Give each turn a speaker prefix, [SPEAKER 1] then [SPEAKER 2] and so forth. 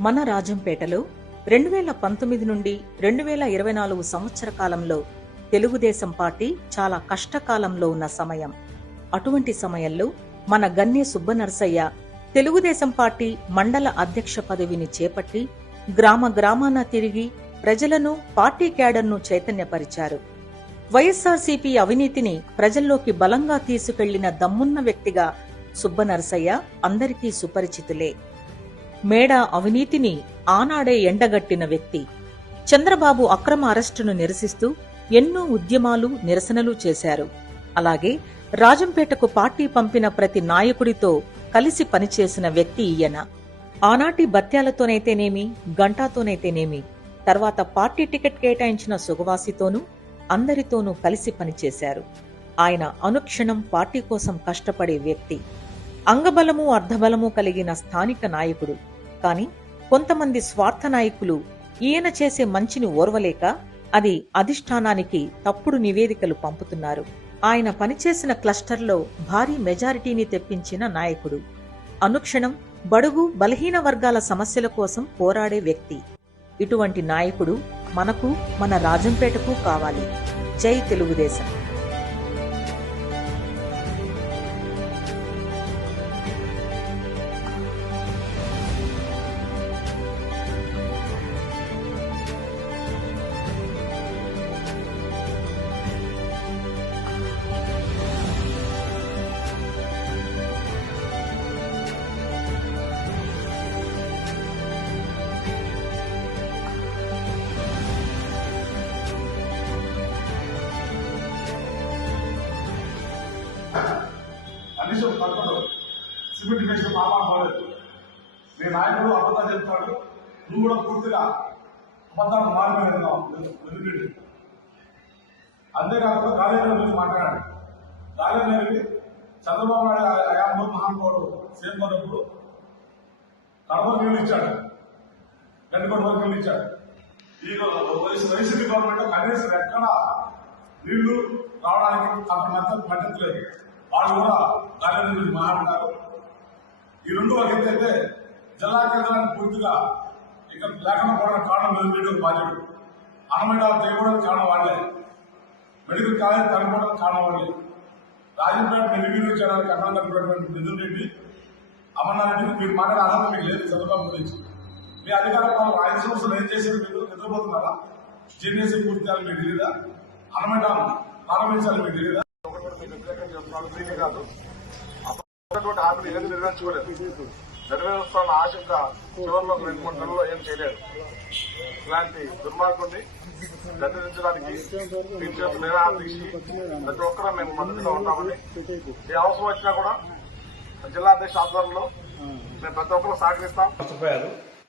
[SPEAKER 1] మన రాజంపేటలో రెండు వేల పంతొమ్మిది నుండి రెండు వేల ఇరవై నాలుగు సంవత్సర కాలంలో తెలుగుదేశం పార్టీ చాలా కష్టకాలంలో ఉన్న సమయం. అటువంటి సమయంలో మన గన్నె సుబ్బనర్సయ్య తెలుగుదేశం పార్టీ మండల అధ్యక్ష పదవిని చేపట్టి గ్రామ గ్రామాన తిరిగి ప్రజలను పార్టీ క్యాడర్ను చైతన్యపరిచారు. వైఎస్ఆర్సీపీ అవినీతిని ప్రజల్లోకి బలంగా తీసుకెళ్ళిన దమ్మున్న వ్యక్తిగా సుబ్బనరసయ్య అందరికీ సుపరిచితులే. మేడ అవినీతిని ఆనాడే ఎండగట్టిన వ్యక్తి. చంద్రబాబు అక్రమ అరెస్టును నిరసిస్తూ ఎన్నో ఉద్యమాలు నిరసనలు చేశారు. అలాగే రాజంపేటకు పార్టీ పంపిన ప్రతి నాయకుడితో కలిసి పనిచేసిన వ్యక్తి ఈయన. ఆనాటి బత్యాలతోనైతేనేమి గంటాతోనైతేనేమి తర్వాత పార్టీ టికెట్ కేటాయించిన సుగవాసితోనూ అందరితోనూ కలిసి పనిచేశారు. ఆయన అనుక్షణం పార్టీ కోసం కష్టపడే వ్యక్తి. అంగబలము అర్ధబలము కలిగిన స్థానిక నాయకుడు. కాని కొంతమంది స్వార్థ నాయకులు ఈయన చేసే మంచిని ఓర్వలేక అది అధిష్టానానికి తప్పుడు నివేదికలు పంపుతున్నారు. ఆయన పనిచేసిన క్లస్టర్లో భారీ మెజారిటీని తెప్పించిన నాయకుడు. అనుక్షణం బడుగు బలహీన వర్గాల సమస్యల కోసం పోరాడే వ్యక్తి. ఇటువంటి నాయకుడు మనకు మన రాజంపేటకు కావాలి. జై తెలుగుదేశం.
[SPEAKER 2] కనీసం పక్కడు సిమెంట్ వేసిన పాపం పోలేదు మీ నాయకుడు అబద్ధాలు చెప్తాడు. నువ్వు కూడా పూర్తిగా అబద్ధాలు మారిపోయినావు వెలుగుడి అంతేకాకుండా గాలిలో గురించి మాట్లాడాడు. గాలిలోకి చంద్రబాబు నాయుడు అయాంలో మహానుభావుడు సేమ్ పడినప్పుడు కడప నీళ్ళు ఇచ్చాడు. గండికోట వరకు నీళ్ళు ఇచ్చాడు. ఈ వైసీపీ గవర్నమెంట్ కనీసం ఎక్కడ నీళ్ళు రావడానికి అక్కడ మద్దతు మద్దతు లేదు. వాళ్ళు కూడా దాని గురించి మాట్లాడతారు. ఈ రెండు ఒక ఎత్తు జిల్లా కేంద్రాన్ని పూర్తిగా ఇక లేకుండా పోవడానికి కారణం మెరుగుపడే బాధ్యుడు. అన్నమండాలు తెగడానికి కారణం వాళ్ళే. మెడికల్ కాలేజ్ తగ్గిపోవడానికి కారణం వాళ్ళే. రాజంపేట నిర్వీర్యం చేయడానికి అన్నం తగ్గిపోయినటువంటి నిధులు రెడ్డి అమర్నాథ్ మీరు మాట్లాడే అర్హత మీకు లేదు చంద్రబాబు గురించి. మీ అధికార పాలన ఐదు సంవత్సరాలు ఏం చేశారు మీరు నిద్రపోతున్నారా? జీఎన్ఎస్సీ పూర్తి చేయాలి మీకు తెలియదా అన్నమండాలు ప్రారంభించాలి మీకు తెలియదా
[SPEAKER 3] ఫ్రీగా కాదు. అప్పటిటువంటి ఏది నెరవేర్చుకోలేదు. నెరవేరుస్తున్న ఆశంక చివరిలో రెండు మూడు నెలల్లో ఏం చేయలేదు. ఇలాంటి దుర్మార్గుడిని గద్దెదించడానికి మీ చేతులు ప్రతి ఒక్కరూ మేము మద్దతుగా ఉన్నామని ఏ అవసరం వచ్చినా కూడా జిల్లా అధ్యక్ష ఆధ్వర్యంలో మేము ప్రతి ఒక్కరు సహకరిస్తాం.